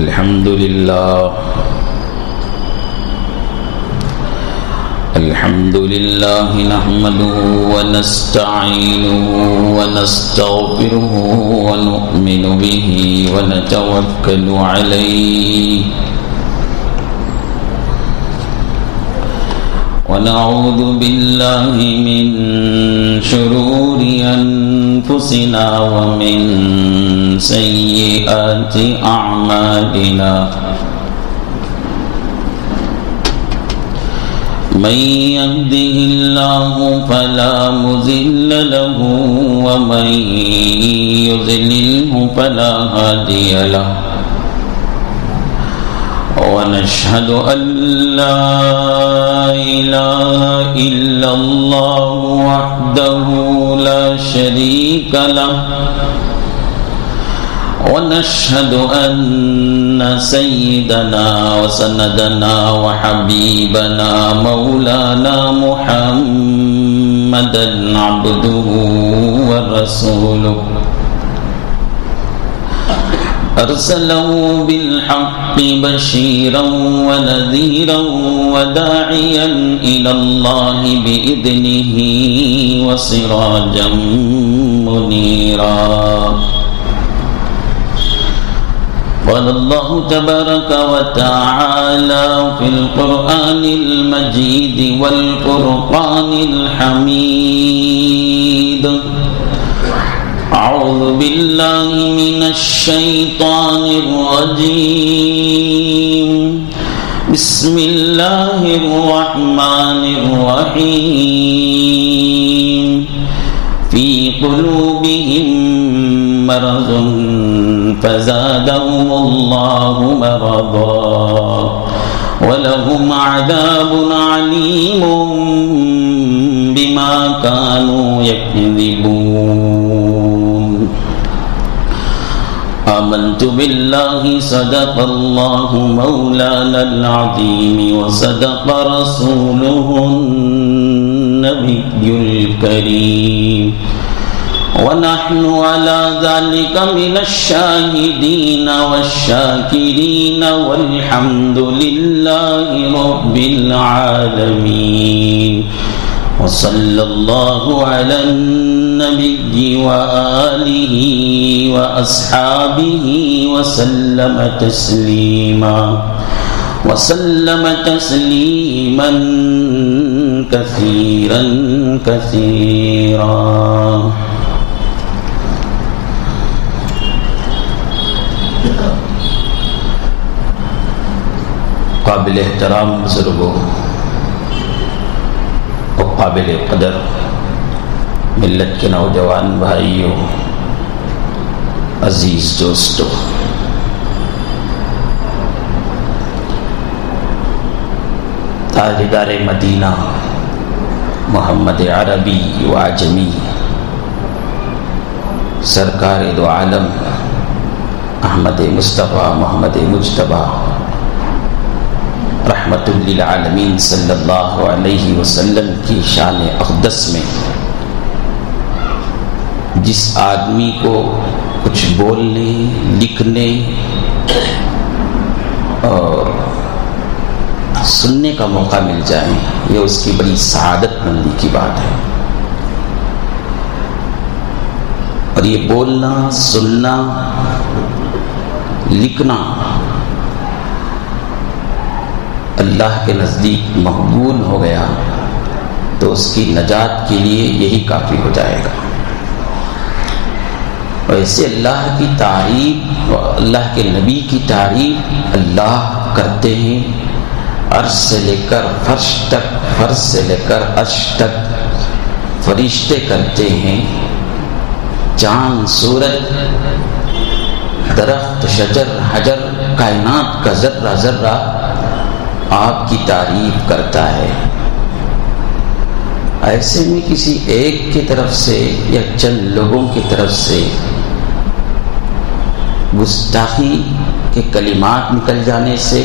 الحمد لله نحمده ونستعينه ونستغفره ونؤمن به ونتوكل عليه ونعوذ بالله من شرور أنفسنا ومن سيئات أعمالنا من يهده الله فلا مضل له ومن يضلله فلا هادي له ونشهد أن لا إله إلا الله وحده لا شريك له ونشهد أن سيدنا وسندنا وحبيبنا مولانا محمدا عبده ورسوله أرسله بالحق بشيرا ونذيرا وداعيا إلى الله بإذنه وسراجا منيرا قال الله تبارك وتعالى في القرآن المجيد والفرقان الحميد أعوذ بالله من الشيطان الرجيم بسم الله الرحمن الرحيم في قلوبهم مرض فزادهم الله مرضا ولهم عذاب عليم بما كانوا يكذبون آمنت بالله صدق الله مولانا العظيم وصدق رسوله النبي الكريم ونحن على ذلك من الشاهدين والشاكرين والحمد لله رب العالمين وصلى الله على النبي وآله وأصحابه وسلم تسليما كثيرا كثيرا. قابل احترام بزرگوں اور قابل قدر ملت کے نوجوان بھائیوں، عزیز دوستوں، تاجدار مدینہ محمد عربی و عجمی سرکار دو عالم احمد مصطفیٰ محمد مجتبیٰ رحمت للعالمین صلی اللہ علیہ وسلم کی شان اقدس میں جس آدمی کو کچھ بولنے، لکھنے اور سننے کا موقع مل جائے، یہ اس کی بڑی سعادت مندی کی بات ہے. اور یہ بولنا، سننا، لکھنا اللہ کے نزدیک مقبول ہو گیا تو اس کی نجات کے لیے یہی کافی ہو جائے گا. ویسے اللہ کی تعریف اور اللہ کے نبی کی تعریف اللہ کرتے ہیں، عرش سے لے کر فرش تک، فرش سے لے کر عرش تک فرشتے کرتے ہیں. چاند، سورج، درخت، شجر، حجر، کائنات کا ذرہ ذرہ آپ کی تعریف کرتا ہے. ایسے میں کسی ایک کی طرف سے یا چند لوگوں کی طرف سے گستاخی کے کلمات نکل جانے سے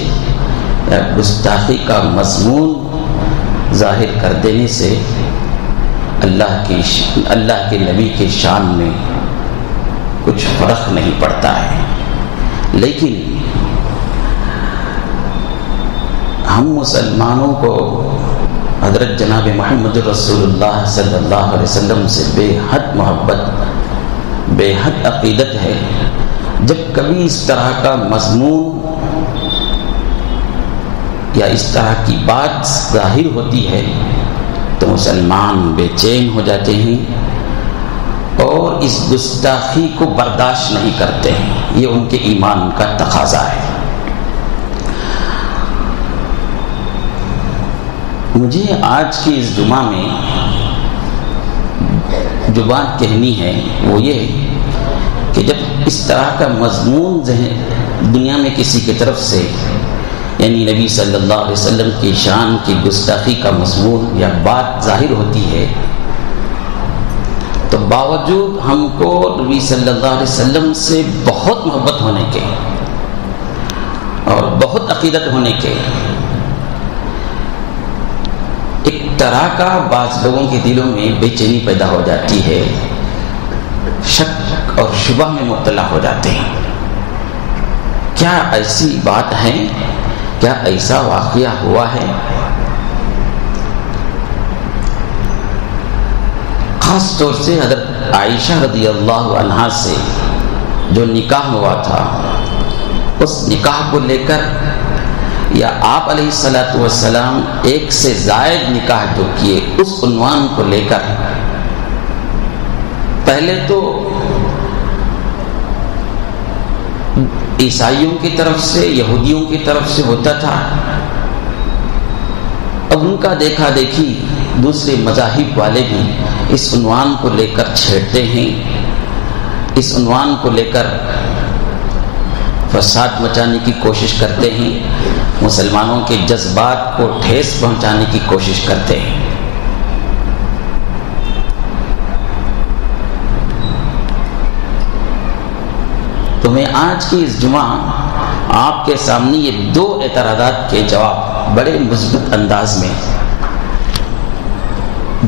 یا گستاخی کا مضمون ظاہر کر دینے سے اللہ کے نبی کے شان میں کچھ فرق نہیں پڑتا ہے. لیکن ہم مسلمانوں کو حضرت جناب محمد رسول اللہ صلی اللہ علیہ وسلم سے بے حد محبت، بے حد عقیدت ہے. جب کبھی اس طرح کا مضمون یا اس طرح کی بات ظاہر ہوتی ہے تو مسلمان بے چین ہو جاتے ہیں اور اس گستاخی کو برداشت نہیں کرتے ہیں. یہ ان کے ایمان کا تقاضا ہے. مجھے آج کی اس جمعہ میں جو بات کہنی ہے وہ یہ کہ جب اس طرح کا مضمون دنیا میں کسی کی طرف سے، یعنی نبی صلی اللہ علیہ وسلم کی شان کی گستاخی کا مضمون یا بات ظاہر ہوتی ہے، تو باوجود ہم کو نبی صلی اللہ علیہ وسلم سے بہت محبت ہونے کے اور بہت عقیدت ہونے کے، ایک طرح کا بعض لوگوں کے دلوں میں بے چینی پیدا ہو جاتی ہے، شک اور شبہ میں مبتلا ہو جاتے ہیں. کیا ایسی بات ہے؟ کیا ایسا واقعہ ہوا ہے؟ خاص طور سے حضرت عائشہ رضی اللہ عنہا سے جو نکاح ہوا تھا، اس نکاح کو لے کر یا آپ علیہ الصلوۃ والسلام ایک سے زائد نکاح جو کیے، اس عنوان کو لے کر پہلے تو عیسائیوں کی طرف سے، یہودیوں کی طرف سے ہوتا تھا. اب ان کا دیکھا دیکھی دوسرے مذاہب والے بھی اس عنوان کو لے کر چھیڑتے ہیں، اس عنوان کو لے کر فساد مچانے کی کوشش کرتے ہیں، مسلمانوں کے جذبات کو ٹھیس پہنچانے کی کوشش کرتے ہیں. تو میں آج کی اس جمعہ آپ کے سامنے یہ دو اعتراضات کے جواب بڑے مثبت انداز میں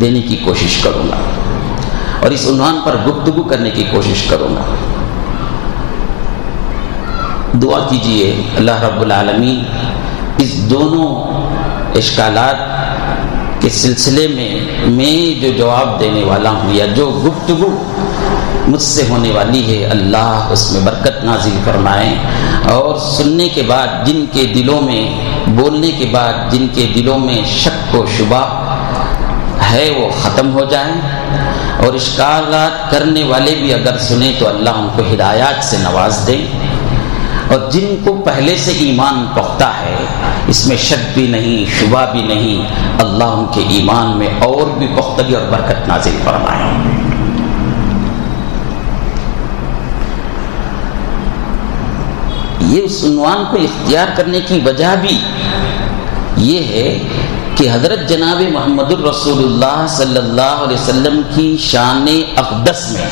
دینے کی کوشش کروں گا اور اس عنوان پر گفتگو کرنے کی کوشش کروں گا. دعا کیجئے اللہ رب العالمین اس دونوں اشکالات کے سلسلے میں جو جواب دینے والا ہوں یا جو گفتگو مجھ سے ہونے والی ہے، اللہ اس میں برکت نازل فرمائے اور سننے کے بعد جن کے دلوں میں، بولنے کے بعد جن کے دلوں میں شک و شبہ ہے وہ ختم ہو جائیں، اور اشکالات کرنے والے بھی اگر سنیں تو اللہ ان کو ہدایات سے نواز دیں، اور جن کو پہلے سے ایمان پختہ ہے، اس میں شک بھی نہیں، شبہ بھی نہیں، اللہ ان کے ایمان میں اور بھی پختگی اور برکت نازل فرمائے. یہ اس عنوان کو اختیار کرنے کی وجہ بھی یہ ہے کہ حضرت جناب محمد الرسول اللہ صلی اللہ علیہ وسلم کی شان اقدس میں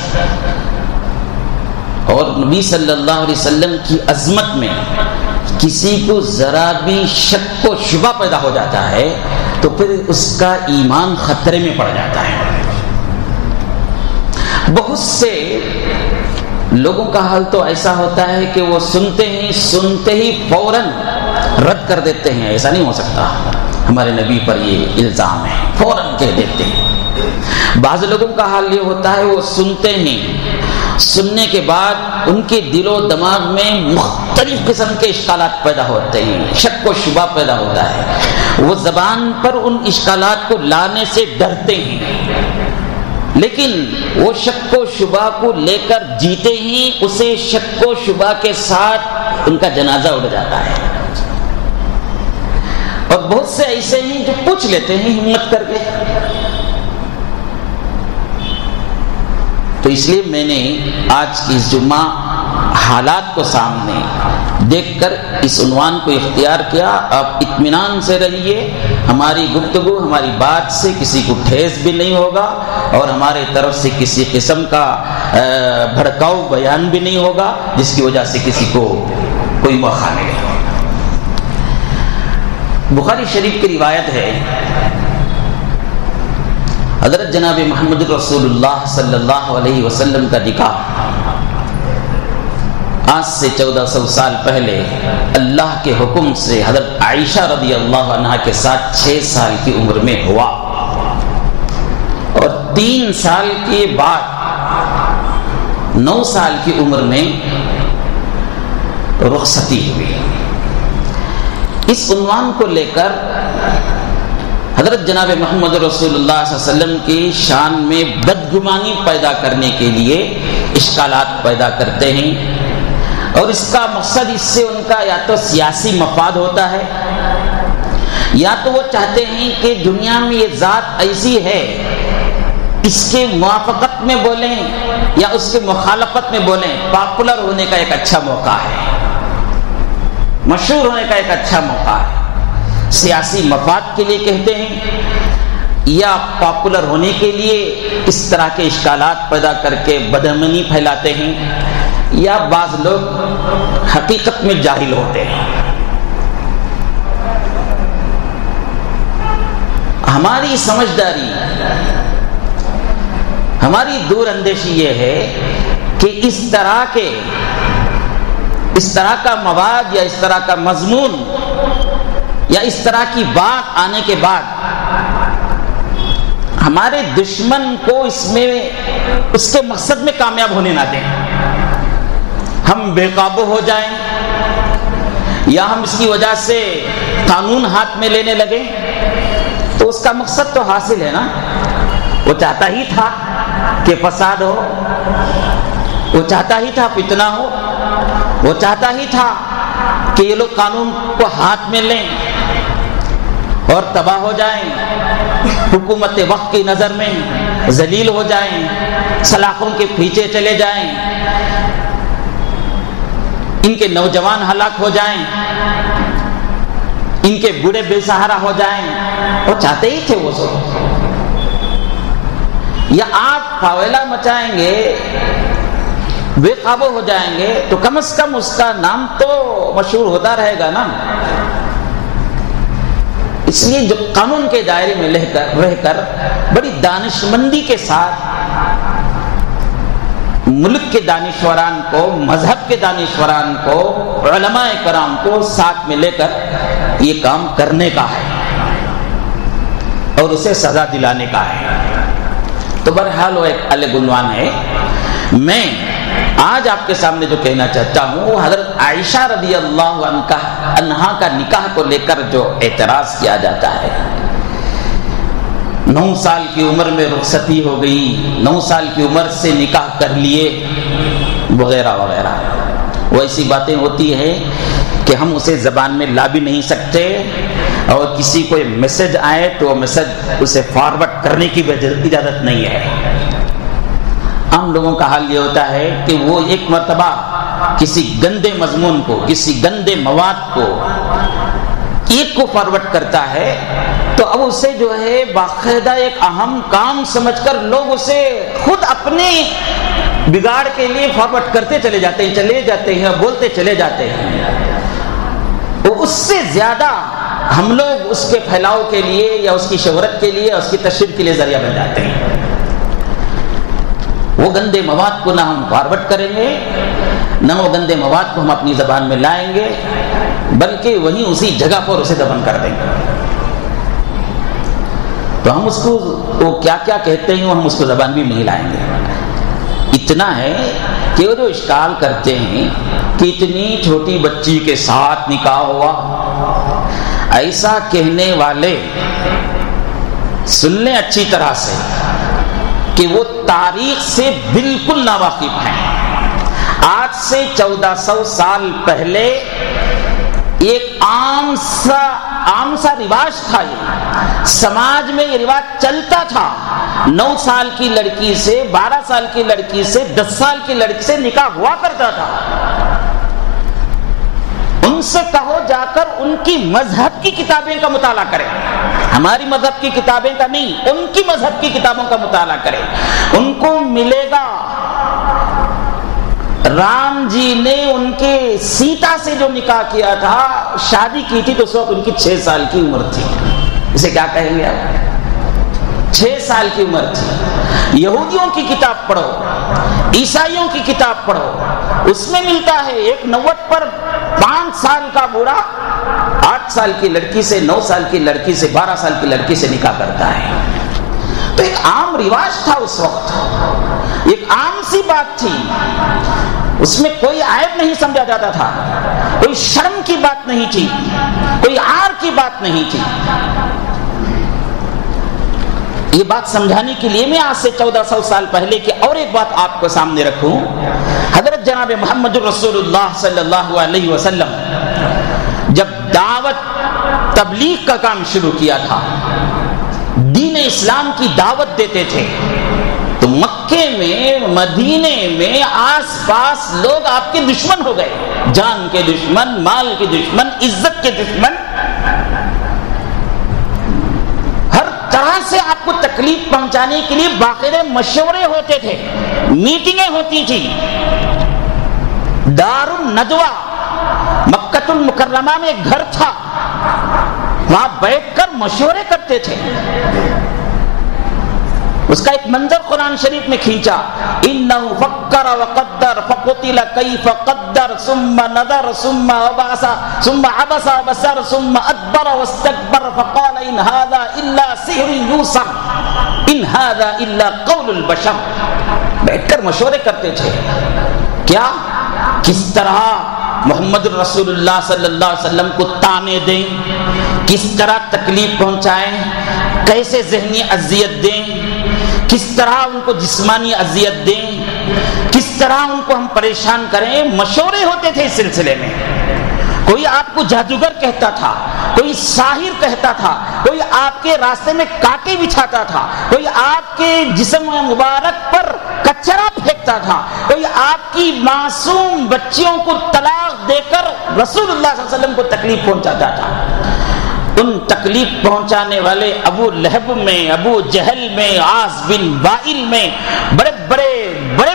اور نبی صلی اللہ علیہ وسلم کی عظمت میں کسی کو ذرا بھی شک و شبہ پیدا ہو جاتا ہے تو پھر اس کا ایمان خطرے میں پڑ جاتا ہے. بہت سے لوگوں کا حال تو ایسا ہوتا ہے کہ وہ سنتے ہی فوراً رد کر دیتے ہیں، ایسا نہیں ہو سکتا، ہمارے نبی پر یہ الزام ہے، فوراً کہہ دیتے ہیں. بعض لوگوں کا حال یہ ہوتا ہے وہ سننے کے بعد ان کے دل و دماغ میں مختلف قسم کے اشکالات پیدا ہوتے ہیں، شک و شبہ پیدا ہوتا ہے، وہ زبان پر ان اشکالات کو لانے سے ڈرتے ہیں، لیکن وہ شک و شبہ کو لے کر جیتے ہی اسے شک و شبہ کے ساتھ ان کا جنازہ اڑ جاتا ہے. اور بہت سے ایسے ہیں جو پوچھ لیتے ہیں ہمت کر کے. تو اس لیے میں نے آج کی اس جمعہ حالات کو سامنے دیکھ کر اس عنوان کو اختیار کیا. آپ اطمینان سے رہیے، ہماری گفتگو، ہماری بات سے کسی کو ٹھیس بھی نہیں ہوگا اور ہمارے طرف سے کسی قسم کا بھڑکاؤ بیان بھی نہیں ہوگا جس کی وجہ سے کسی کو کوئی موقع ملے. بخاری شریف کی روایت ہے، حضرت جناب محمد رسول اللہ صلی اللہ علیہ وسلم کا نکاح آج سے 1400 سال پہلے اللہ کے حکم سے حضرت عائشہ رضی اللہ عنہا کے ساتھ 6 سال کی عمر میں ہوا، اور 3 سال کے بعد 9 سال کی عمر میں رخصتی ہوئی۔ اس عنوان کو لے کر حضرت جناب محمد رسول اللہ صلی اللہ علیہ وسلم کی شان میں بدگمانی پیدا کرنے کے لیے اشکالات پیدا کرتے ہیں، اور اس کا مقصد اس سے ان کا یا تو سیاسی مفاد ہوتا ہے، یا تو وہ چاہتے ہیں کہ دنیا میں یہ ذات ایسی ہے، اس کے موافقت میں بولیں یا اس کے مخالفت میں بولیں، پاپولر ہونے کا ایک اچھا موقع ہے، مشہور ہونے کا ایک اچھا موقع ہے۔ سیاسی مفاد کے لیے کہتے ہیں یا پاپولر ہونے کے لیے اس طرح کے اشکالات پیدا کر کے بدامنی پھیلاتے ہیں، یا بعض لوگ حقیقت میں جاہل ہوتے ہیں۔ ہماری سمجھداری، ہماری دور اندیشی یہ ہے کہ اس طرح کا مواد یا اس طرح کا مضمون یا اس طرح کی بات آنے کے بعد ہمارے دشمن کو اس کے مقصد میں کامیاب ہونے نہ دیں، ہم بے قابو ہو جائیں یا ہم اس کی وجہ سے قانون ہاتھ میں لینے لگیں، تو اس کا مقصد تو حاصل ہے نا۔ وہ چاہتا ہی تھا کہ فساد ہو، وہ چاہتا ہی تھا فتنہ ہو، وہ چاہتا ہی تھا کہ یہ لوگ قانون کو ہاتھ میں لیں اور تباہ ہو جائیں، حکومت وقت کی نظر میں ذلیل ہو جائیں، سلاخوں کے پیچھے چلے جائیں، ان کے نوجوان ہلاک ہو جائیں، ان کے بوڑھے بے سہارا ہو جائیں۔ وہ چاہتے ہی تھے وہ سب۔ یا آپ فاویلا مچائیں گے، بے قابو ہو جائیں گے، تو کم از کم اس کا نام تو مشہور ہوتا رہے گا نا۔ اس لیے جو قانون کے دائرے میں رہ کر بڑی دانشمندی کے ساتھ ملک کے دانشوران کو، مذہب کے دانشوران کو، علماء کرام کو ساتھ میں لے کر یہ کام کرنے کا ہے اور اسے سزا دلانے کا ہے۔ تو بہرحال وہ ایک الگ عنوان ہے۔ میں آج آپ کے سامنے جو کہنا چاہتا ہوں وہ حضرت عائشہ رضی اللہ عنہا کا نکاح کو لے کر جو اعتراض کیا جاتا ہے۔ 9 سال کی عمر میں رخصتی ہو گئی، 9 سال کی عمر سے نکاح کر لیے، وغیرہ وغیرہ، وہ ایسی باتیں ہوتی ہیں کہ ہم اسے زبان میں لا بھی نہیں سکتے، اور کسی کو میسج آئے تو وہ میسج اسے فارورڈ کرنے کی اجازت نہیں ہے۔ عام لوگوں کا حال یہ ہوتا ہے کہ وہ ایک مرتبہ کسی گندے مضمون کو، کسی گندے مواد کو ایک کو فارورڈ کرتا ہے، تو اب اسے جو ہے باقاعدہ ایک اہم کام سمجھ کر لوگ اسے خود اپنے بگاڑ کے لیے فارورڈ کرتے چلے جاتے ہیں، بولتے چلے جاتے ہیں۔ اس سے زیادہ ہم لوگ اس کے پھیلاؤ کے لیے یا اس کی شہرت کے لیے، اس کی تشہیر کے لیے ذریعہ بن جاتے ہیں۔ وہ گندے مواد کو نہ ہم فارورڈ کریں گے، نہ وہ گندے مواد کو ہم اپنی زبان میں لائیں گے، بلکہ وہیں اسی جگہ پر اسے دفن کر دیں گے۔ تو ہم اس کو وہ کیا کیا کہتے ہیں، ہم اس کو زبان بھی نہیں لائیں گے۔ اتنا ہے کہ وہ جو اشکال کرتے ہیں کہ اتنی چھوٹی بچی کے ساتھ نکاح ہوا، ایسا کہنے والے سن لیں اچھی طرح سے کہ وہ تاریخ سے بالکل ناواقف ہیں۔ آج سے 1400 سال پہلے ایک عام سا رواج تھا، یہ سماج میں یہ رواج چلتا تھا۔ 9 سال کی لڑکی سے، 12 سال کی لڑکی سے، 10 سال کی لڑکی سے نکاح ہوا کرتا تھا۔ ان سے کہو جا کر ان کی مذہب کی کتابیں کا مطالعہ کریں، ہماری مذہب کی کتابیں کا نہیں، ان کی مذہب کی کتابوں کا مطالعہ کریں۔ ان کو ملے گا رام جی نے ان کے سیتا سے جو نکاح کیا تھا، شادی کی تھی تو اس وقت ان کی 6 سال کی عمر تھی۔ اسے کیا کہیں گے آپ؟ 6 سال کی عمر تھی۔ یہودیوں کی کتاب پڑھو، عیسائیوں کی کتاب پڑھو، اس میں ملتا ہے ایک 90 پر 5 سال کا بوڑھا 8 سال کی لڑکی سے 9 سال کی لڑکی سے 12 سال کی لڑکی سے نکاح کرتا ہے. تو ایک عام رواج تھا اس وقت، ایک عام سی بات تھی، اس میں کوئی عیب نہیں سمجھا جاتا تھا، کوئی شرم کی بات نہیں تھی، کوئی عار کی بات نہیں تھی. یہ بات سمجھانے کے لیے میں آج سے 1400 سال پہلے کی اور ایک بات آپ کو سامنے رکھوں. حضرت جناب محمد رسول اللہ صلی اللہ علیہ وسلم جب دعوت تبلیغ کا کام شروع کیا تھا، دین اسلام کی دعوت دیتے تھے، تو مکے میں مدینے میں آس پاس لوگ آپ کے دشمن ہو گئے، جان کے دشمن، مال کے دشمن، عزت کے دشمن. ہر طرح سے آپ کو تکلیف پہنچانے کے لیے باقاعدہ مشورے ہوتے تھے، میٹنگیں ہوتی تھی. دار الندوہ مکہ المکرمہ میں گھر تھا، وہاں بیٹھ کر مشورے کرتے تھے. اس کا ایک منظر قرآن شریف میں کھینچا، انہ فکر وقدر فقتل کیف قدر ثم نظر ثم عبس وبصر ثم ادبر واستكبر فقال ان هذا الا سحر یوثر ان هذا الا قول البشر. بیٹھ کر مشورے کرتے تھے. کیا کس طرح محمد رسول اللہ صلی اللہ علیہ وسلم کو تانے دیں، کس طرح تکلیف پہنچائیں، کیسے ذہنی اذیت دیں، کس طرح ان کو جسمانی اذیت دیں، کس طرح ان کو ہم پریشان کریں. مشورے ہوتے تھے اس سلسلے میں. کوئی آپ کو جادوگر کہتا تھا، کوئی ساحر کہتا تھا، کوئی آپ کے راستے میں کانٹے بچھاتا تھا، کوئی آپ کے جسم مبارک پر کچرا پھینکتا تھا، کوئی آپ کی معصوم بچیوں کو طلاق دے کر رسول اللہ صلی اللہ علیہ وسلم کو تکلیف پہنچاتا تھا. ان تکلیف پہنچانے والے ابو لہب میں، ابو جہل میں، عاص بن وائل میں، بڑے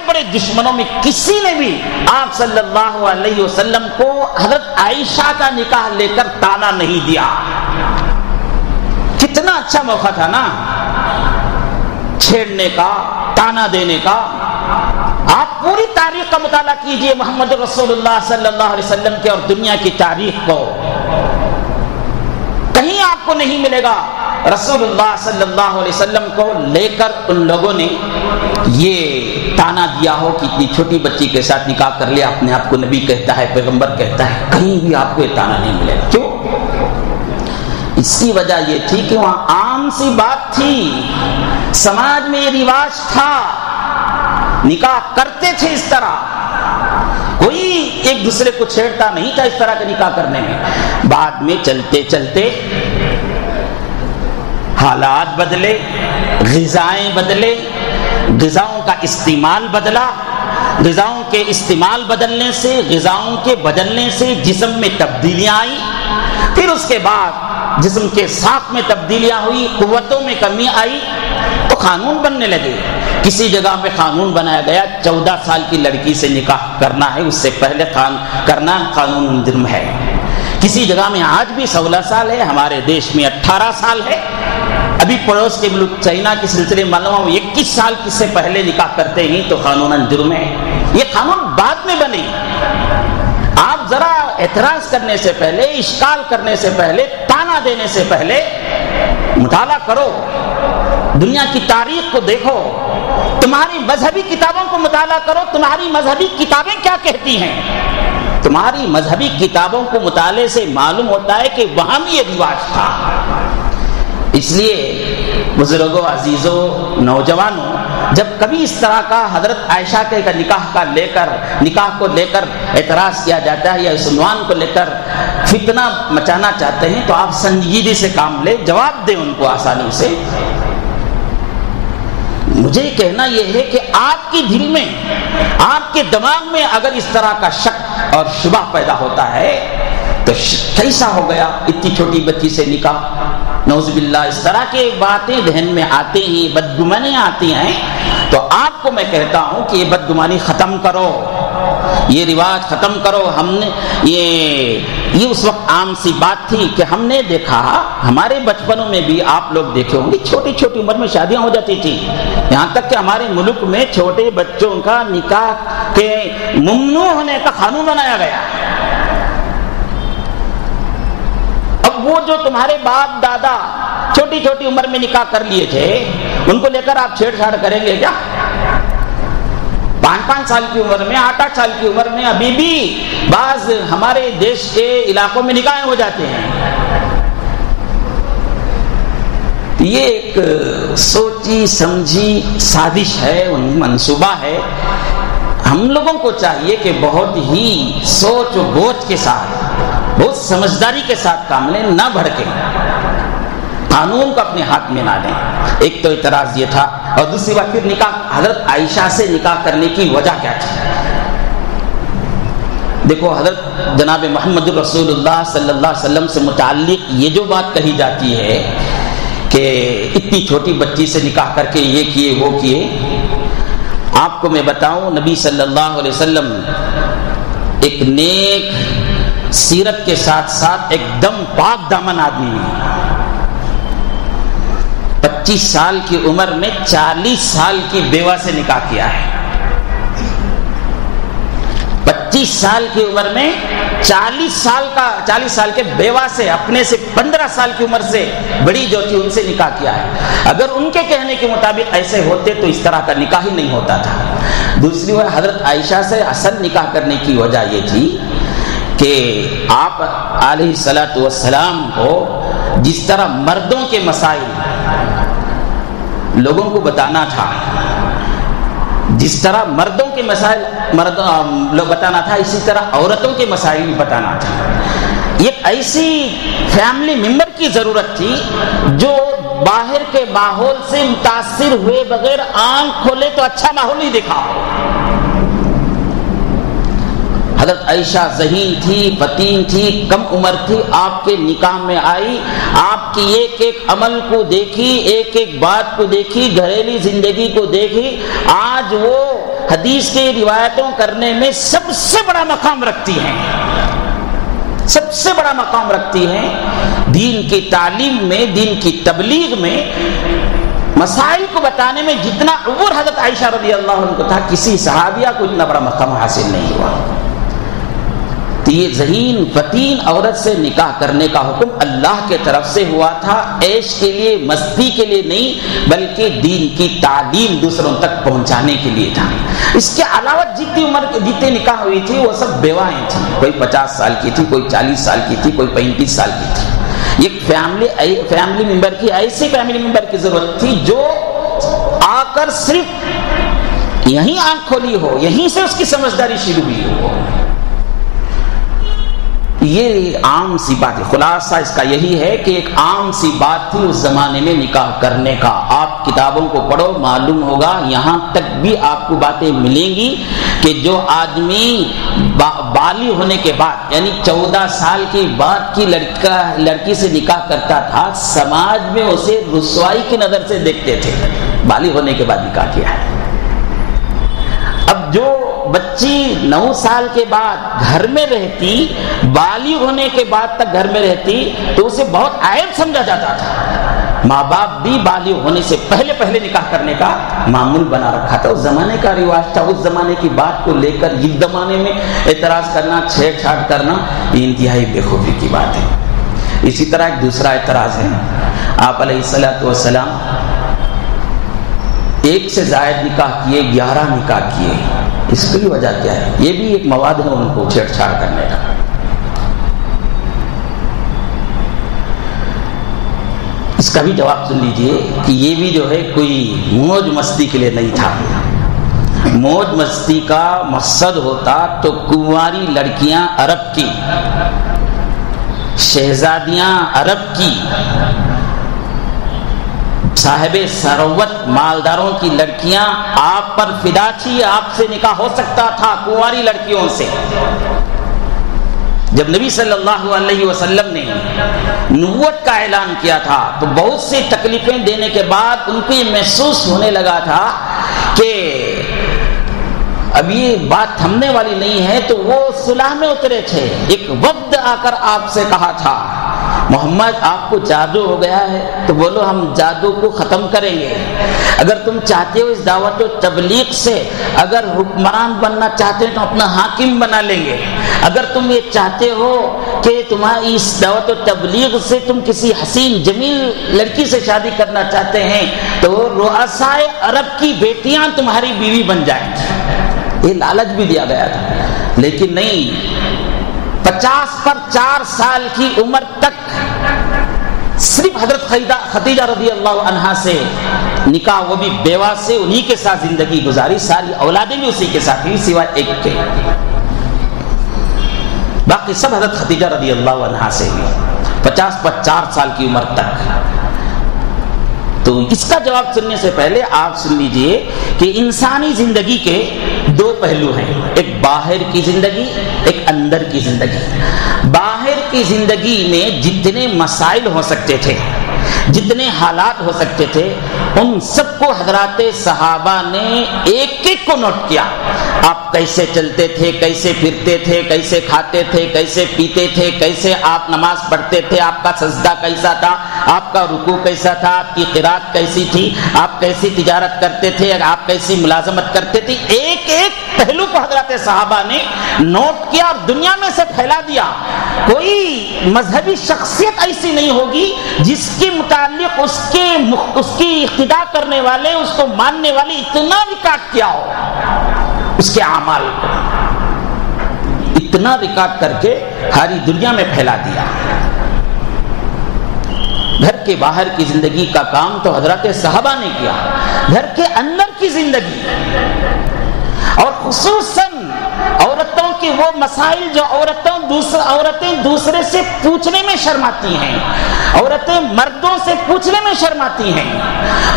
بڑے دشمنوں میں کسی نے بھی آپ صلی اللہ علیہ وسلم کو حضرت عائشہ کا نکاح لے کر تانا نہیں دیا. کتنا اچھا موقع تھا نا چھیڑنے کا، تانا دینے کا. آپ پوری تاریخ کا مطالعہ کیجئے محمد رسول اللہ صلی اللہ علیہ وسلم کے اور دنیا کی تاریخ کو، کہیں آپ کو نہیں ملے گا رسول اللہ صلی اللہ علیہ وسلم کو لے کر ان لوگوں نے یہ تانا دیا ہو کہ اتنی چھوٹی بچی کے ساتھ نکاح کر لیا، اپنے آپ کو نبی کہتا ہے، پیغمبر کہتا ہے. کہیں بھی آپ کو یہ تانا نہیں ملے گا. کیوں؟ اس کی وجہ یہ تھی کہ وہاں عام سی بات تھی، سماج میں یہ رواج تھا، نکاح کرتے تھے اس طرح. کوئی ایک دوسرے کو چھیڑتا نہیں تھا اس طرح کا نکاح کرنے میں. بعد میں چلتے چلتے حالات بدلے، غذائیں بدلے، غذاؤں کا استعمال بدلا. غذاؤں کے استعمال بدلنے سے، غذاؤں کے بدلنے سے جسم میں تبدیلیاں آئی. پھر اس کے بعد جسم کے ساخت میں تبدیلیاں ہوئی، قوتوں میں کمی آئی تو قانون بننے لگے. کسی جگہ پہ قانون بنایا گیا 14 سال کی لڑکی سے نکاح کرنا ہے، اس سے پہلے کرنا قانون جرم ہے. کسی جگہ میں آج بھی 16 سال ہے، ہمارے دیش میں 18 سال ہے. ابھی پڑوس کے ملک چائنا کے سلسلے میں معلوم 21 سال کس سے پہلے نکاح کرتے ہیں تو قانون جرم ہے. یہ قانون بعد میں بنے. آپ ذرا اعتراض کرنے سے پہلے، اشکال کرنے سے پہلے، تانا دینے سے پہلے مطالعہ کرو، دنیا کی تاریخ کو دیکھو، تمہاری مذہبی کتابوں کو مطالعہ کرو. تمہاری مذہبی کتابیں کیا کہتی ہیں؟ تمہاری مذہبی کتابوں کو مطالعے سے معلوم ہوتا ہے کہ وہاں بھی یہ رواج تھا. اس لیے بزرگوں، عزیزوں، نوجوانوں، جب کبھی اس طرح کا حضرت عائشہ کے نکاح کو لے کر اعتراض کیا جاتا ہے یا اس عنوان کو لے کر فتنہ مچانا چاہتے ہیں تو آپ سنجیدگی سے کام لیں، جواب دیں ان کو آسانی سے. مجھے کہنا یہ ہے کہ آپ کے دل میں، آپ کے دماغ میں اگر اس طرح کا شک اور شبہ پیدا ہوتا ہے تو کیسا ہو گیا اتنی چھوٹی بچی سے نکاح، نعوذ باللہ. اس طرح کے باتیں ذہن میں آتے ہیں، بدگمانیاں آتی ہیں. تو آپ کو میں کہتا ہوں کہ یہ بدگمانی ختم کرو، یہ رواج ختم کرو. ہم نے یہ یہ اس وقت عام سی بات تھی کہ ہم نے دیکھا، ہمارے بچپنوں میں بھی آپ لوگ دیکھے ہوں گے، چھوٹی چھوٹی عمر میں شادیاں ہو جاتی تھی، یہاں تک کہ ہمارے ملک میں چھوٹے بچوں کا نکاح کے ممنوع ہونے کا قانون بنایا گیا۔ اب وہ جو تمہارے باپ دادا چھوٹی چھوٹی عمر میں نکاح کر لیے تھے، ان کو لے کر آپ چھیڑ چھاڑ کریں گے کیا؟ 5 سال کی عمر میں، 8 سال کی عمر میں ابھی بھی بعض ہمارے دیش کے علاقوں میں نکاح ہو جاتے ہیں۔ یہ ایک سوچی سمجھی سازش ہے، منصوبہ ہے۔ ہم لوگوں کو چاہیے کہ بہت ہی سوچ و بوجھ کے ساتھ، بہت سمجھداری کے ساتھ کام لیں، نہ بھڑکیں، قانون کو اپنے ہاتھ میں نہ لیں۔ ایک تو اعتراض یہ تھا، اور دوسری بات پھر نکاح، حضرت عائشہ سے نکاح کرنے کی وجہ کیا تھی؟ دیکھو، حضرت جناب محمد رسول اللہ صلی اللہ علیہ وسلم سے متعلق یہ جو بات کہی جاتی ہے کہ اتنی چھوٹی بچی سے نکاح کر کے یہ کیے وہ کیے، آپ کو میں بتاؤں، نبی صلی اللہ علیہ وسلم ایک نیک سیرت کے ساتھ ساتھ ایک دم پاک دامن آدمی ہیں۔ 25 سال کی عمر میں 40 سال کی بیوہ سے نکاح کیا ہے۔ 25 سال کی عمر میں 40 سال کے بیوہ سے، اپنے سے 15 سال کی عمر سے بڑی جو تھی ان سے نکاح کیا ہے۔ اگر ان کے کہنے کے مطابق ایسے ہوتے تو اس طرح کا نکاح ہی نہیں ہوتا تھا۔ دوسری بات، حضرت عائشہ سے اصل نکاح کرنے کی وجہ یہ تھی کہ آپ علیہ الصلوۃ والسلام کو جس طرح مردوں کے مسائل لوگوں کو بتانا تھا، جس طرح مردوں کے مسائل لوگ بتانا تھا، اسی طرح عورتوں کے مسائل بھی بتانا تھا۔ ایک ایسی فیملی ممبر کی ضرورت تھی جو باہر کے ماحول سے متاثر ہوئے بغیر آنکھ کھولے تو اچھا ماحول ہی دکھا۔ حضرت عائشہ ذہین تھی، فطین تھی، کم عمر تھی، آپ کے نکاح میں آئی، آپ کی ایک ایک عمل کو دیکھی، ایک ایک بات کو دیکھی، گھریلو زندگی کو دیکھی۔ آج وہ حدیث کی روایتوں کرنے میں سب سے بڑا مقام رکھتی ہیں، سب سے بڑا مقام رکھتی ہیں۔ دین کی تعلیم میں، دین کی تبلیغ میں، مسائل کو بتانے میں جتنا عبور حضرت عائشہ رضی اللہ عنہ کو تھا، کسی صحابیہ کو اتنا بڑا مقام حاصل نہیں ہوا۔ تو یہ ذہین فطین عورت سے نکاح کرنے کا حکم اللہ کے طرف سے ہوا تھا، عیش کے لیے، مستی کے لیے نہیں، بلکہ دین کی تعلیم دوسروں تک پہنچانے کے لیے تھا۔ اس کے علاوہ جتنے نکاح ہوئی تھی وہ سب بیوائیں تھیں، کوئی 50 سال کی تھی، کوئی 40 سال کی تھی، کوئی 35 سال کی تھی۔ ایک فیملی ممبر کی، ایسے فیملی ممبر کی ضرورت تھی جو آ کر صرف یہیں آنکھ کھولی ہو، یہیں سے اس کی سمجھداری شروع ہوئی ہو۔ یہ عام سی بات ہے، خلاصہ اس کا یہی ہے کہ ایک عام سی بات تھی اس زمانے میں نکاح کرنے کا۔ آپ کتابوں کو پڑھو، معلوم ہوگا، یہاں تک بھی آپ کو باتیں ملیں گی کہ جو آدمی بالغ ہونے کے بعد، یعنی 14 سال کی بعد کی لڑکی سے نکاح کرتا تھا، سماج میں اسے رسوائی کی نظر سے دیکھتے تھے۔ بالغ ہونے کے بعد نکاح کیا ہے۔ اب جو بچی 9 سال کے بعد گھر میں رہتی، بالغ ہونے کے بعد تک گھر میں رہتی، تو اسے بہت عیب سمجھا جاتا تھا۔ ماں باپ بھی بالغ ہونے سے پہلے نکاح کرنے کا معمول بنا رکھا تھا، اس زمانے کا رواج تھا۔ اس زمانے کی بات کو لے کر اس زمانے میں اعتراض کرنا، چھیڑ چھاڑ کرنا، یہ انتہائی بے خوفی کی بات ہے۔ اسی طرح ایک دوسرا اعتراض ہے، آپ علیہ الصلوۃ والسلام 1 سے زائد نکاح کیے، 11 نکاح کیے، اس کی وجہ کیا ہے؟ یہ بھی ایک مواد ہے ان کو چھیڑ چھاڑ کرنے کا۔ اس کا بھی جواب سن لیجئے کہ یہ بھی جو ہے کوئی موج مستی کے لیے نہیں تھا۔ موج مستی کا مقصد ہوتا تو کنواری لڑکیاں عرب کی، شہزادیاں عرب کی، صاحب ثروت مالداروں کی لڑکیاں آپ پر فدا تھی، آپ سے نکاح ہو سکتا تھا کنواری لڑکیوں سے۔ جب نبی صلی اللہ علیہ وسلم نے نبوت کا اعلان کیا تھا تو بہت سی تکلیفیں دینے کے بعد ان کو یہ محسوس ہونے لگا تھا کہ اب یہ بات تھمنے والی نہیں ہے، تو وہ صلح میں اترے تھے۔ ایک وقت آ کر آپ سے کہا تھا محمد آپ کو جادو ہو گیا ہے تو بولو ہم جادو کو ختم کریں گے، اگر تم چاہتے ہو اس دعوت و تبلیغ سے اگر حکمران بننا چاہتے ہیں تو اپنا حاکم بنا لیں گے، اگر تم یہ چاہتے ہو کہ تمہاری اس دعوت و تبلیغ سے تم کسی حسین جمیل لڑکی سے شادی کرنا چاہتے ہیں تو رؤسائے عرب کی بیٹیاں تمہاری بیوی بن جائیں گی، یہ لالچ بھی دیا گیا تھا۔ لیکن نہیں، 50 پر 4 سال کی عمر تک صرف حضرت خدیجہ رضی اللہ عنہا سے نکاح، وہ بھی بیوہ سے، انہی کے ساتھ زندگی گزاری، ساری اولادیں بھی اسی کے ساتھ ہوئی سوائے ایک کے، باقی سب حضرت خدیجہ رضی اللہ عنہا سے ہوئی 50 پر 4 سال کی عمر تک۔ تو اس کا جواب سننے سے پہلے آپ سن لیجئے کہ انسانی زندگی کے 2 پہلو ہیں، ایک باہر کی زندگی، ایک اندر کی زندگی۔ باہر کی زندگی میں جتنے مسائل ہو سکتے تھے، جتنے حالات ہو سکتے تھے، ان سب کو حضرات صحابہ نے ایک ایک کو نوٹ کیا۔ آپ کیسے چلتے تھے، کیسے پھرتے تھے، کیسے کھاتے تھے، کیسے پیتے تھے، کیسے آپ نماز پڑھتے تھے، آپ کا سجدہ کیسا تھا، آپ کا رکوع کیسا تھا، آپ کی قرات کیسی تھی، آپ کیسی تجارت کرتے تھے، آپ کیسی ملازمت کرتے تھے، ایک ایک پہلو کو حضرات صحابہ نے نوٹ کیا اور دنیا میں سے پھیلا دیا۔ کوئی مذہبی شخصیت ایسی نہیں ہوگی جس کے متعلق اس کی اقتداء کرنے والے، اس کو ماننے والے اتنا ریکارڈ کیا ہو، اس کے اعمال کو اتنا ریکارڈ کر کے ساری دنیا میں پھیلا دیا۔ گھر کے باہر کی زندگی کا کام تو حضرات صحابہ نے کیا، گھر کے اندر کی زندگی اور خصوصاً عورتوں کے وہ مسائل جو عورتیں دوسرے سے پوچھنے میں شرماتی ہیں، عورتیں مردوں سے پوچھنے میں شرماتی ہیں،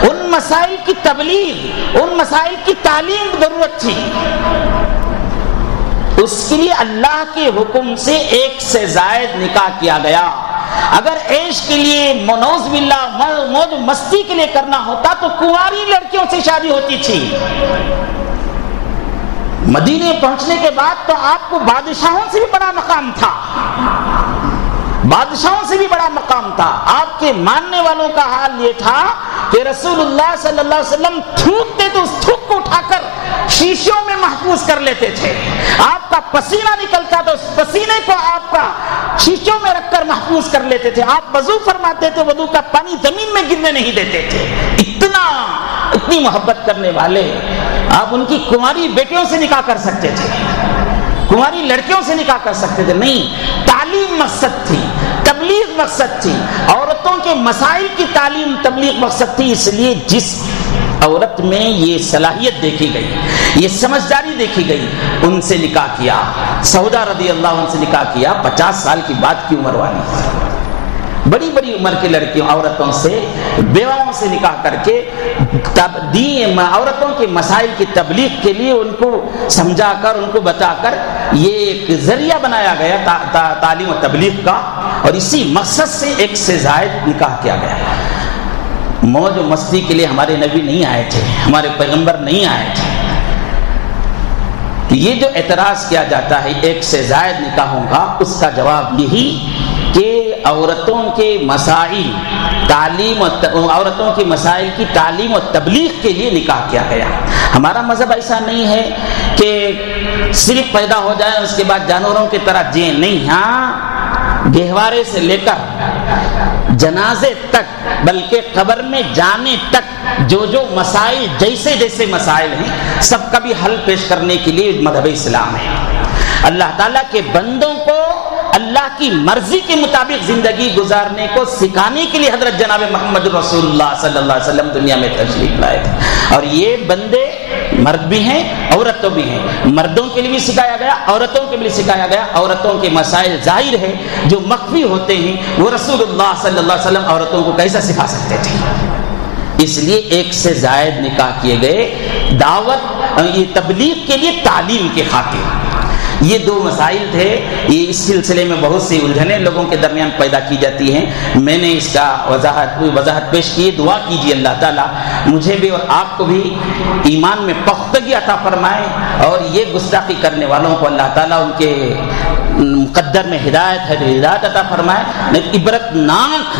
ان مسائل کی تبلیغ، ان مسائل کی تعلیم ضرورت تھی۔ اس کے لیے اللہ کے حکم سے 1 سے زائد نکاح کیا گیا۔ اگر عیش کے لیے، نعوذ باللہ، موج مستی کے لیے کرنا ہوتا تو کنواری لڑکیوں سے شادی ہوتی تھی۔ مدینے پہنچنے کے بعد تو آپ کو بادشاہوں سے بھی بڑا مقام تھا، بادشاہوں سے بھی بڑا مقام تھا۔ آپ کے ماننے والوں کا حال یہ تھا کہ رسول اللہ صلی اللہ علیہ وسلم تھوکتے تو اس تھوک کو اٹھا کر شیشوں میں محفوظ کر لیتے تھے، آپ کا پسینہ نکلتا تو اس پسینے کو آپ کا شیشوں میں رکھ کر محفوظ کر لیتے تھے، آپ وضو فرماتے تھے، وضو کا پانی زمین میں گرنے نہیں دیتے تھے۔ اتنی محبت کرنے والے آپ ان کی کنواری بیٹیوں سے نکاح کر سکتے تھے، کنواری لڑکیوں سے نکاح کر سکتے تھے، نہیں، تعلیم مقصد تھی، تبلیغ مقصد تھی، عورتوں کے مسائل کی تعلیم تبلیغ مقصد تھی۔ اس لیے جس عورت میں یہ صلاحیت دیکھی گئی، یہ سمجھداری دیکھی گئی، ان سے نکاح کیا۔ سودا رضی اللہ عنہ سے نکاح کیا، 50 سال کی بعد کی عمر والی، بڑی بڑی عمر کی لڑکیوں، عورتوں سے، بیواؤں سے نکاح کر کے عورتوں کے مسائل کی تبلیغ کے لیے ان کو سمجھا کر، ان کو بتا کر یہ ایک ذریعہ بنایا گیا تعلیم و تبلیغ کا، اور اسی مقصد سے 1 سے زائد نکاح کیا گیا۔ موج و مستی کے لیے ہمارے نبی نہیں آئے تھے، ہمارے پیغمبر نہیں آئے تھے۔ تو یہ جو اعتراض کیا جاتا ہے 1 سے زائد نکاحوں کا، اس کا جواب یہی کہ عورتوں کے مسائل کی تعلیم و تبلیغ کے لیے نکاح کیا گیا۔ ہمارا مذہب ایسا نہیں ہے کہ صرف پیدا ہو جائے اس کے بعد جانوروں کی طرح جئیں، نہیں، ہاں، گہوارے سے لے کر جنازے تک، بلکہ قبر میں جانے تک جو مسائل، جیسے مسائل ہیں، سب کا بھی حل پیش کرنے کے لیے مذہب اسلام ہے۔ اللہ تعالیٰ کے بندوں کو اللہ کی مرضی کے مطابق زندگی گزارنے کو سکھانے کے لیے حضرت جناب محمد رسول اللہ صلی اللہ علیہ وسلم دنیا میں تشریف لائے تھے، اور یہ بندے مرد بھی ہیں، عورتوں بھی ہیں، مردوں کے لیے بھی سکھایا گیا، عورتوں کے لیے سکھایا گیا۔ عورتوں کے مسائل ظاہر ہے جو مخفی ہوتے ہیں، وہ رسول اللہ صلی اللہ علیہ وسلم عورتوں کو کیسا سکھا سکتے تھے؟ اس لیے 1 سے زائد نکاح کیے گئے، دعوت، یہ تبلیغ کے لیے، تعلیم کے خاطر۔ یہ دو مسائل تھے. یہ اس سلسلے میں بہت سی الجھنیں لوگوں کے درمیان پیدا کی جاتی ہیں. میں نے اس کا وضاحت پیش کی. دعا کیجیے اللہ تعالیٰ مجھے بھی اور آپ کو بھی ایمان میں پختگی عطا فرمائے, اور یہ گستاخی کرنے والوں کو اللہ تعالیٰ ان کے مقدر میں ہدایت عطا فرمائے, عبرت ناک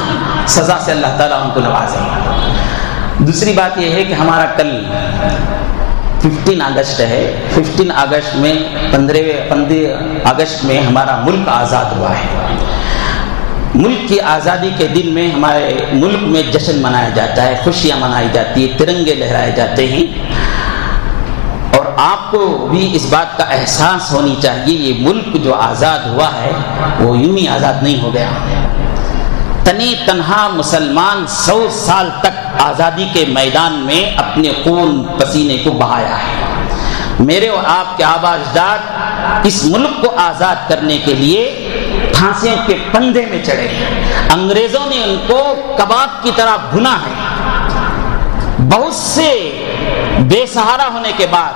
سزا سے اللہ تعالیٰ ان کو نوازے. دوسری بات یہ ہے کہ ہمارا کل 15 اگست ہے. 15 اگست میں 15 اگست میں ہمارا ملک آزاد ہوا ہے. ملک کی آزادی کے دن میں ہمارے ملک میں جشن منایا جاتا ہے, خوشیاں منائی جاتی ہیں, ترنگے لہرائے جاتے ہیں. اور آپ کو بھی اس بات کا احساس ہونی چاہیے یہ ملک جو آزاد ہوا ہے وہ یوں ہی آزاد نہیں ہو گیا. تنی تنہا مسلمان 100 سال تک آزادی کے میدان میں اپنے خون پسینے کو بہایا ہے. میرے اور آپ کے آبا اجداد اس ملک کو آزاد کرنے کے لیے پھانسیوں کے پندے میں چڑھے. انگریزوں نے ان کو کباب کی طرح بھنا ہے. بہت سے بے سہارا ہونے کے بعد,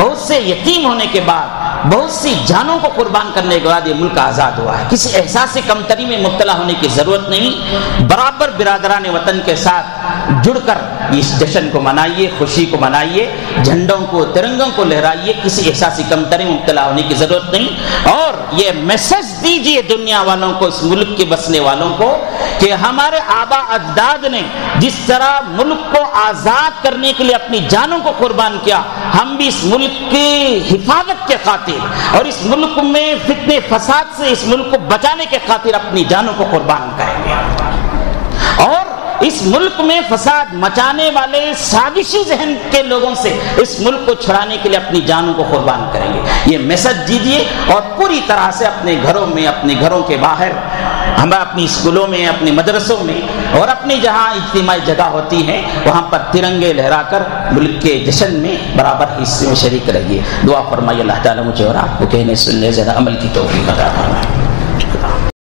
بہت سے یتیم ہونے کے بعد, بہت سی جانوں کو قربان کرنے کے بعد یہ ملک آزاد ہوا ہے. کسی احساس کمتری میں مبتلا ہونے کی ضرورت نہیں. برابر برادران وطن کے ساتھ جڑ کر اس جشن کو منائیے, خوشی کو منائیے, جھنڈوں کو ترنگوں کو لہرائیے. کسی احساسی کمتری میں مبتلا ہونے کی ضرورت نہیں. اور یہ میسج دیجیے دنیا والوں کو, اس ملک کے بسنے والوں کو, کہ ہمارے آبا اجداد نے جس طرح ملک کو آزاد کرنے کے لیے اپنی جانوں کو قربان کیا, ہم بھی اس ملک کی حفاظت کے خاطر اور اس ملک میں فتنے فساد سے اس ملک کو بچانے کے خاطر اپنی جانوں کو قربان کریں گے. اور اس ملک میں فساد مچانے والے سازشی ذہن کے لوگوں سے اس ملک کو چھڑانے کے لیے اپنی جانوں کو قربان کریں گے. یہ میسج دیجیے, اور پوری طرح سے اپنے گھروں میں, اپنے گھروں کے باہر, ہم اپنی اسکولوں میں, اپنے مدرسوں میں, اور اپنی جہاں اجتماعی جگہ ہوتی ہیں وہاں پر ترنگے لہرا کر ملک کے جشن میں برابر حصے میں شریک رہیے. دعا فرمائیے اللہ تعالیٰ مجھے اور آپ کو کہنے سننے زیادہ عمل کی توفیق عطا فرمائے.